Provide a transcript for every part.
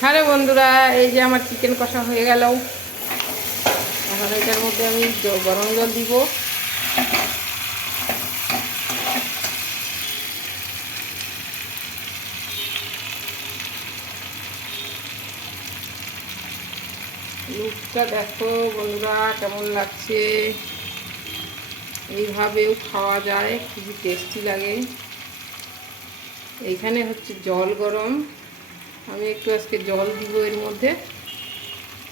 Hello বন্ধুরা, এই যে আমার চিকেন কষা হয়ে গেল। এখন এটার মধ্যে আমি গরম জল দিব। লুকটা দেখো বন্ধুরা কেমন লাগছে। এইভাবেও খাওয়া যায়, খুবই টেস্টি লাগে। এইখানে হচ্ছে জল গরম, আমি একটু আজকে জল দিব এর মধ্যে,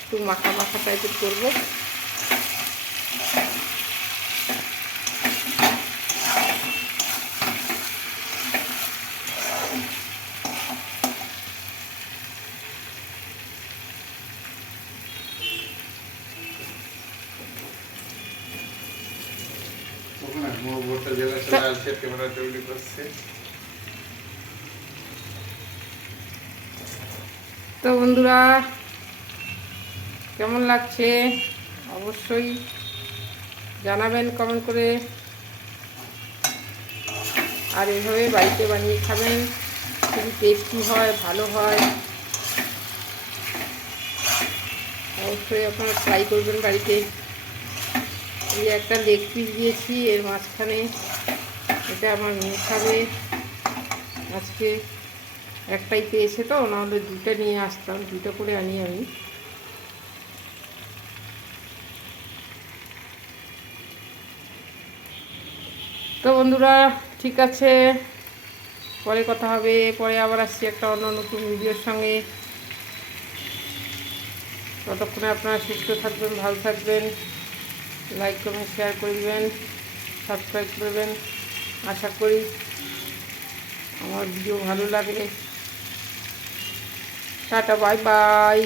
একটু মাখা মাখা টাইপের করবো। তো বন্ধুরা কেমন লাগছে অবশ্যই জানাবেন কমেন্ট করে। আর এভাবে বাড়িতে বানিয়ে খাবেন, খুবই টেস্টি হয়, ভালো হয়। অবশ্যই আপনারা ট্রাই করবেন বাড়িতে। এই একটা লেগ পিস দিয়েছি এর মাঝখানে, এটা আমার মেয়ে খাবে আজকে। একটাই পেয়েছে তো, নাহলে দুটো নিয়ে আসতাম, দুটো করে আনি আমি। তো বন্ধুরা ঠিক আছে, পরে কথা হবে। পরে আবার আসছি একটা অন্য নতুন ভিডিওর সঙ্গে। ততক্ষণে আপনারা সুস্থ থাকবেন, ভালো থাকবেন। লাইক কমেন্ট শেয়ার করবেন, সাবস্ক্রাইব করবেন। আশা করি আমার ভিডিও ভালো লাগলে। Tata, bye bye.